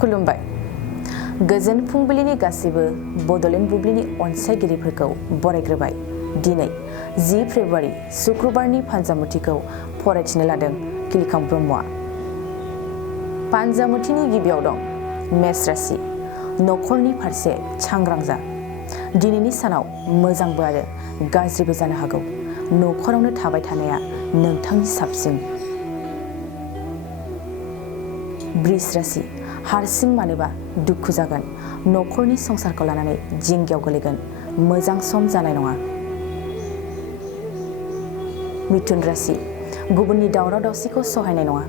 खुलुमबाय। गोजोन फुंबिलिनि गासैबो बड'लेण्ड बुब्लिनि अनसायगिरिफोरखौ बरायग्रोबाय। दिनै 10 फेब्रुवारि शुक्रबारनि फान्जामुथिखौ फरायथिनो लादों किलिखां ब्रह्मआ। फान्जामुथिनि गिबियाव दं मेष राशि। नखरनि फारसे सांग्रां जा। दिनैनि सानाव मोजांबो आरो गाज्रिबो जानो हागौ। नखरावनो थाबाय थानाया नोंथांनि साबसिन। वृष राशि। हारसिं मानोबा दुखु जागोन। नखरनि संसारखौ लानानै जिंगायाव गोलैगोन। मोजां सम जानाय नङा। मिथुन राशि। गुबुननि दावराव दावसिखौ सहायनाय नङा।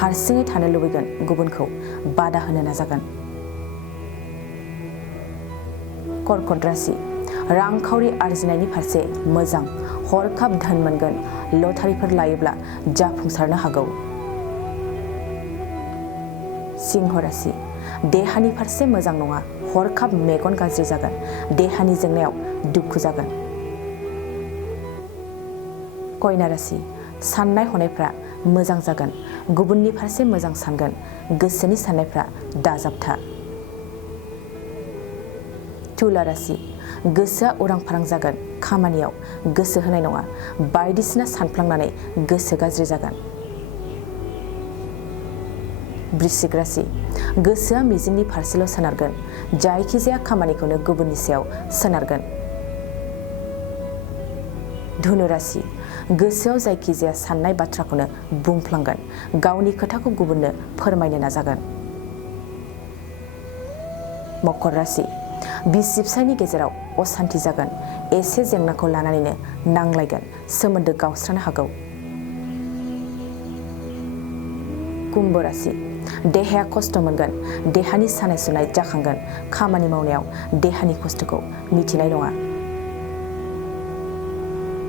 हारसिङै थानो लुबैगोन। गुबुनखौ बादा होनो नाजागोन। कर्कट राशि। रांखावरि आरजिनायनि फारसे मोजां। हरखाब धोन मोनगोन। लटारिफोर लायोब्ला जाफुंसारनो हागौ। सिंह राशि। देहानि फारसे मोजां नङा। हरखाब मेगन गाज्रि जागोन। देहानि जेंनायाव दुखु जागोन। कन्या राशि। साननाय हनायफ्रा मोजां जागोन। गुबुननि फारसे मोजां सानगोन। गोसोनि साननायफ्रा दाजाबथा। तुला राशि। गोसोआ उरां फारां जागोन। खामानियाव गोसो होनाय नङा। बायदिसिना सानफ्लांनानै गोसो गाज्रि जागोन। वृश्चिक राशि। गोसोआ मिजिंनि फारसेल' सोनारगोन। जायखिजाया खामानिखौनो गुबुननि सायाव सोनारगोन। धनु राशि। गोसोआव जायखिजाया साननाय बाथ्राखौनो बुंफ्लांगोन। गावनि खोथाखौ गुबुननो फोरमायनो नाजागोन। मकर राशि। बिसि फिसायनि गेजेराव असान्थि जागोन। एसे जेंनाखौ लानानैनो नांलायगोन। सोमोन्दो गावस्रानो हागौ। कुम्भ राशि। देहाया खस्थ' मोनगोन। देहानि सानाय सुनाय जाखांगोन। खामानि मावनायाव देहानि खस्थ'खौ मिथिनाय नङा।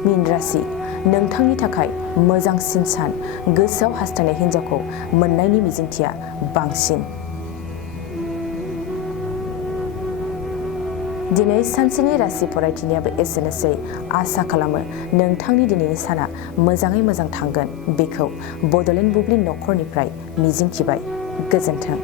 मीन राशि। नोंथांनि थाखाय मोजांसिन सान। गोसोआव हास्थायनाय हिन्जावखौ मोननायनि मिजिंथिया बांसिन। दिनै सानसेनि राशि फरायथिनायाबो एसेनोसै। आसा खालामो नोंथांनि दिनैनि साना मोजाङै मोजां थांगोन। बेखौ बड'लेण्ड बुब्लि नखरनिफ्राय मिजिंथिबाय। गोजोन्थों।